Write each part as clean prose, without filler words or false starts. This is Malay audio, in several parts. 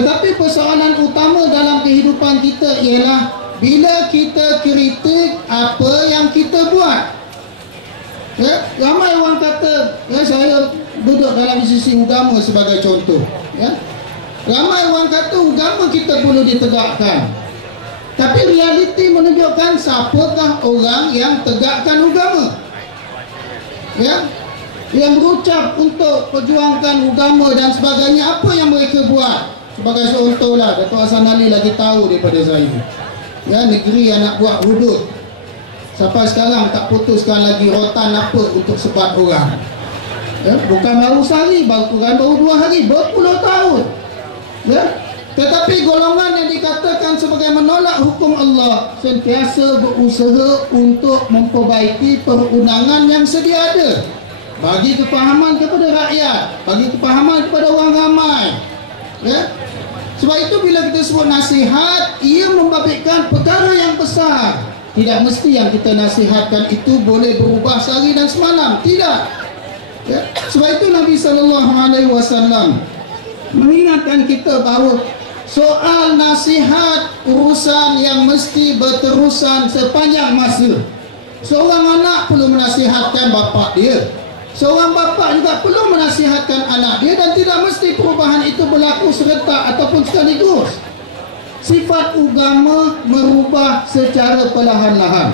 Tetapi persoalan utama dalam kehidupan kita ialah bila kita kritik apa yang kita buat. Ya, ramai orang kata, ya, saya duduk dalam sisi agama sebagai contoh. Ya, ramai orang kata agama kita perlu ditegakkan. Tapi realiti menunjukkan siapakah orang yang tegakkan agama. Ya, yang berucap untuk perjuangkan agama dan sebagainya, apa yang mereka buat? Sebagai contohlah, Dato' Hassan Ali lagi tahu daripada saya. Ya, negeri yang nak buat hudud sampai sekarang tak putuskan lagi rotan apa untuk sebat orang. Ya, bukan baru sehari, bukan baru 2 hari, berpuluh tahun. Ya, tetapi golongan yang dikatakan sebagai menolak hukum Allah sentiasa berusaha untuk memperbaiki perundangan yang sedia ada, bagi kefahaman kepada rakyat, bagi kefahaman kepada orang ramai. Ya, sebab itu bila kita sebut nasihat, ia membabitkan perkara yang besar. Tidak mesti yang kita nasihatkan itu boleh berubah sehari dan semalam. Tidak. Ya, sebab itu Nabi SAW mengingatkan kita bahawa soal nasihat urusan yang mesti berterusan sepanjang masa. Seorang anak perlu menasihatkan bapa dia, seorang bapa juga perlu menasihatkan anak dia, dan tidak mesti perubahan itu berlaku serentak ataupun sekaligus. Sifat agama merubah secara perlahan-lahan.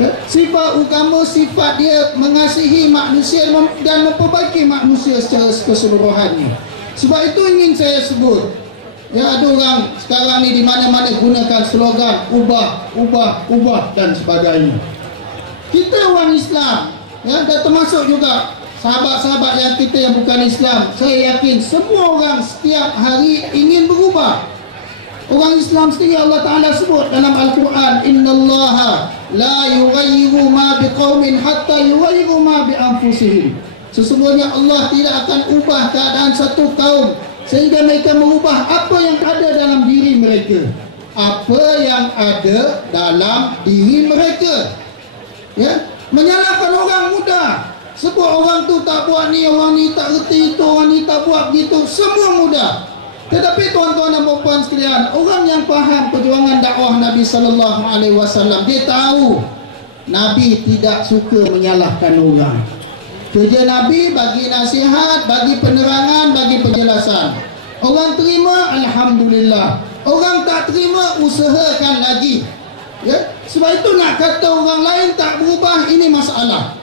Ya, sifat agama, sifat dia mengasihi manusia dan memperbaiki manusia secara keseluruhannya. Sebab itu ingin saya sebut, ya, ada orang sekarang ni di mana-mana gunakan slogan ubah, ubah, ubah dan sebagainya. Kita orang Islam, ya, dan termasuk juga sahabat-sahabat yang kita yang bukan Islam, saya yakin semua orang setiap hari ingin berubah. Orang Islam sendiri Allah Ta'ala sebut dalam Al-Quran, innallaha la yughayyiru ma biqaumin hatta yughayyiru ma bi anfusihim. Sesungguhnya Allah tidak akan ubah keadaan satu kaum sehingga mereka mengubah apa yang ada dalam diri mereka. Apa yang ada dalam diri mereka. Ya, menyalahkan orang mudah. Sebut orang tu tak buat ni, orang ni tak reti itu, orang ni tak buat begitu, semua mudah. Tetapi tuan-tuan dan puan-puan sekalian, orang yang faham perjuangan dakwah Nabi SAW, dia tahu Nabi tidak suka menyalahkan orang. Kerja Nabi bagi nasihat, bagi penerangan, bagi penjelasan. Orang terima, alhamdulillah. Orang tak terima, usahakan lagi. Ya, sebab itu nak kata orang lain tak berubah, ini masalah.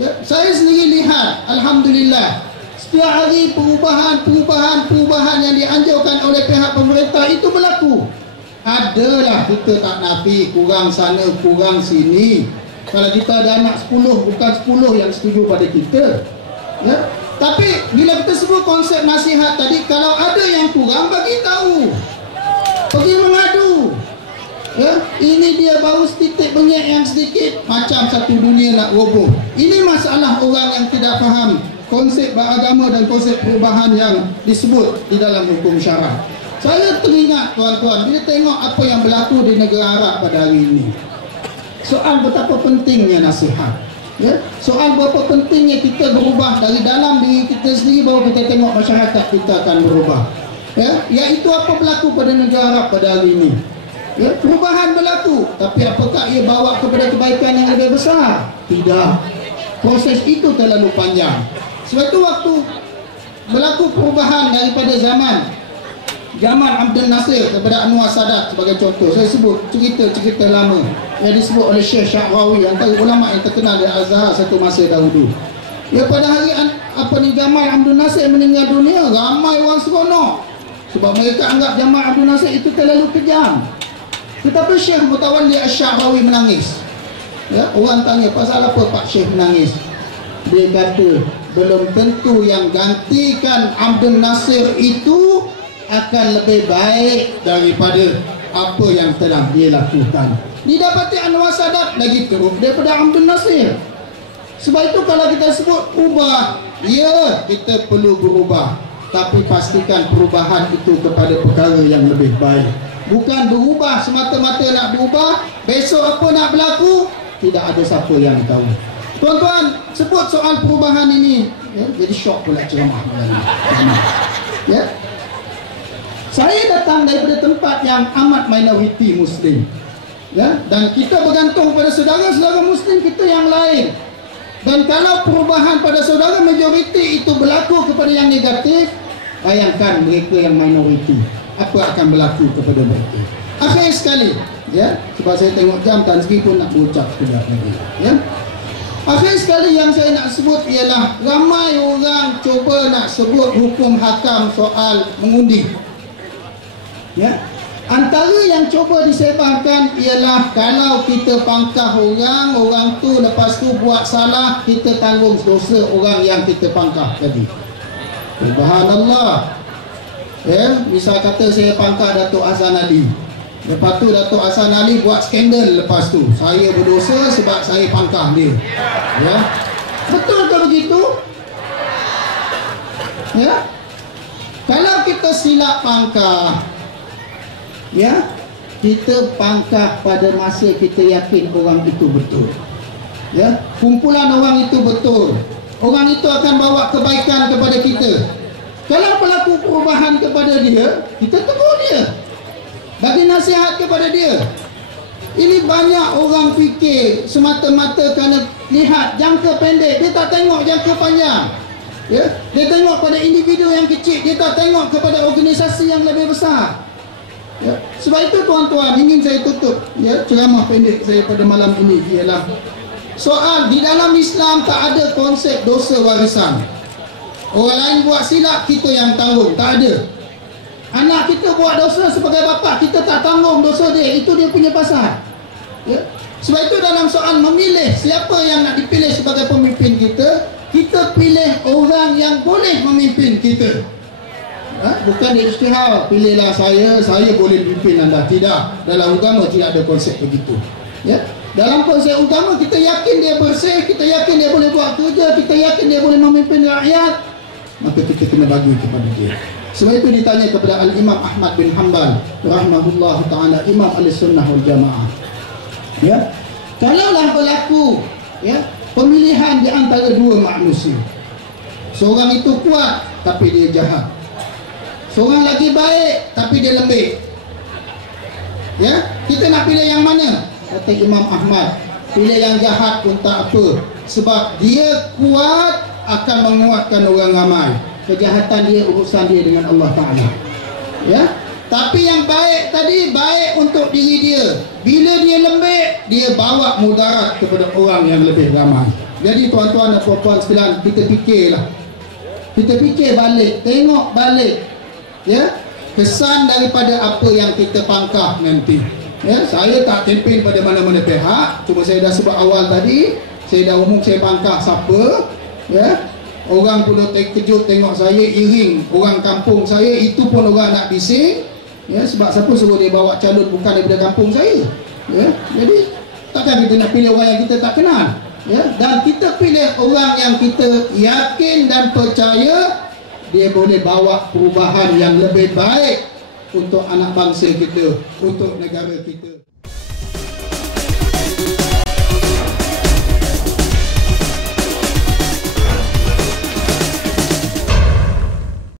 Ya, saya sendiri lihat, alhamdulillah, setiap hari perubahan yang dianjurkan oleh pihak pemerintah itu berlaku. Adalah kita tak nafi, kurang sana, kurang sini. Kalau kita ada anak 10, bukan 10 yang setuju pada kita. Ya? Tapi bila kita sebut konsep nasihat tadi, kalau ada yang kurang, bagi tahu. Pergi mengadu. Ya? Ini dia baru setitik bengek yang sedikit, macam satu dunia nak roboh. Ini masalah orang yang tidak faham konsep beragama dan konsep perubahan yang disebut di dalam hukum syarak. Saya teringat tuan-tuan, bila tengok apa yang berlaku di negara Arab pada hari ini. Soal betapa pentingnya nasihat. Ya? Soal berapa pentingnya kita berubah dari dalam diri kita sendiri, baru kita tengok masyarakat kita akan berubah. Ya? Iaitu apa berlaku pada negara Arab pada hari ini. Ya? Perubahan berlaku, tapi apakah ia bawa kepada kebaikan yang lebih besar? Tidak. Proses itu terlalu panjang. Sebab itu waktu berlaku perubahan daripada zaman Abdul Nasir kepada Anwar Sadat sebagai contoh, saya sebut cerita-cerita lama yang disebut oleh Syekh Syahrawi, antara ulama yang terkenal di Al-Azhar satu masa dahulu. Ya, pada hari zaman Abdul Nasir meninggal dunia, ramai orang seronok sebab mereka anggap zaman Abdul Nasir itu terlalu kejam. Tetapi Syekh Mutawalli Asy-Syahrawi menangis. Ya, orang tanya, pasal apa Pak Syekh menangis? Dia kata, belum tentu yang gantikan Abdul Nasir itu akan lebih baik daripada apa yang telah dia lakukan. Didapati Anwar Sadat lagi teruk daripada Abdul Nasir. Sebab itu kalau kita sebut ubah, ya, kita perlu berubah, tapi pastikan perubahan itu kepada perkara yang lebih baik. Bukan berubah semata-mata nak berubah, besok apa nak berlaku, tidak ada siapa yang tahu. Tuan-tuan, sebut soal perubahan ini, ya, jadi syok pula ceramah. Ya. Saya datang daripada tempat yang amat minoriti Muslim, ya, dan kita bergantung pada saudara-saudara Muslim kita yang lain. Dan kalau perubahan pada saudara majoriti itu berlaku kepada yang negatif, bayangkan mereka yang minoriti, apa akan berlaku kepada mereka. Akhir sekali, ya, sebab saya tengok jam, Tan Sri pun nak berucap sekejap lagi, ya. Akhir sekali yang saya nak sebut ialah ramai orang cuba nak sebut hukum hakam soal mengundi. Ya, antara yang cuba disebarkan ialah kalau kita pangkah orang tu lepas tu buat salah, kita tanggung dosa orang yang kita pangkah tadi. Subhanallah. Ya, misal kata saya pangkah Datuk Hassan Ali, lepas tu Datuk Hassan Ali buat skandal, lepas tu saya berdosa sebab saya pangkah dia. Ya, betul ke begitu? Ya, kalau kita silap pangkah, ya, kita pangkah pada masa kita yakin orang itu betul, ya, kumpulan orang itu betul, orang itu akan bawa kebaikan kepada kita. Kalau berlaku perubahan kepada dia, kita tegur dia, bagi nasihat kepada dia. Ini banyak orang fikir semata-mata kerana lihat jangka pendek, dia tak tengok jangka panjang, ya, dia tengok pada individu yang kecil, dia tak tengok kepada organisasi yang lebih besar. Ya, sebab itu tuan-tuan, ingin saya tutup, ya, ceramah pendek saya pada malam ini ialah soal di dalam Islam tak ada konsep dosa warisan. Orang lain buat silap, kita yang tanggung, tak ada. Anak kita buat dosa sebagai bapa, kita tak tanggung dosa dia, itu dia punya pasal. Ya, sebab itu dalam soal memilih siapa yang nak dipilih sebagai pemimpin kita, kita pilih orang yang boleh memimpin kita. Bukan dia isytihar, pilihlah saya boleh pimpin anda. Tidak, dalam agama tidak ada konsep begitu, ya. Dalam konsep agama kita yakin dia bersih, kita yakin dia boleh buat kerja, kita yakin dia boleh memimpin rakyat, maka kita kena bagi kepada dia. Sebab itu ditanya kepada Al-Imam Ahmad bin Hanbal rahimahullah ta'ala, Imam Ahlussunnah wal Jamaah, ya, kalaulah berlaku, ya, pemilihan di antara dua manusia, seorang itu kuat tapi dia jahat, seorang lagi baik tapi dia lembek, ya, kita nak pilih yang mana? Kata Imam Ahmad, pilih yang jahat pun tak apa, sebab dia kuat akan menguatkan orang ramai. Kejahatan dia urusan dia dengan Allah Ta'ala, ya. Tapi yang baik tadi baik untuk diri dia, bila dia lembek, dia bawa mudarat kepada orang yang lebih ramai. Jadi tuan-tuan dan puan-puan sekalian, kita fikirlah, kita fikir balik, tengok balik, ya, kesan daripada apa yang kita pangkah nanti. Ya, saya tak kempen pada mana-mana pihak, cuma saya dah sebut awal tadi, saya dah umum saya pangkah siapa, ya. Orang pun terkejut tengok saya, iring orang kampung saya, itu pun orang nak bising, ya, sebab siapa suruh dia bawa calon bukan daripada kampung saya, ya. Jadi takkan kita nak pilih orang yang kita tak kenal, ya, dan kita pilih orang yang kita yakin dan percaya dia boleh bawa perubahan yang lebih baik untuk anak bangsa kita, untuk negara kita.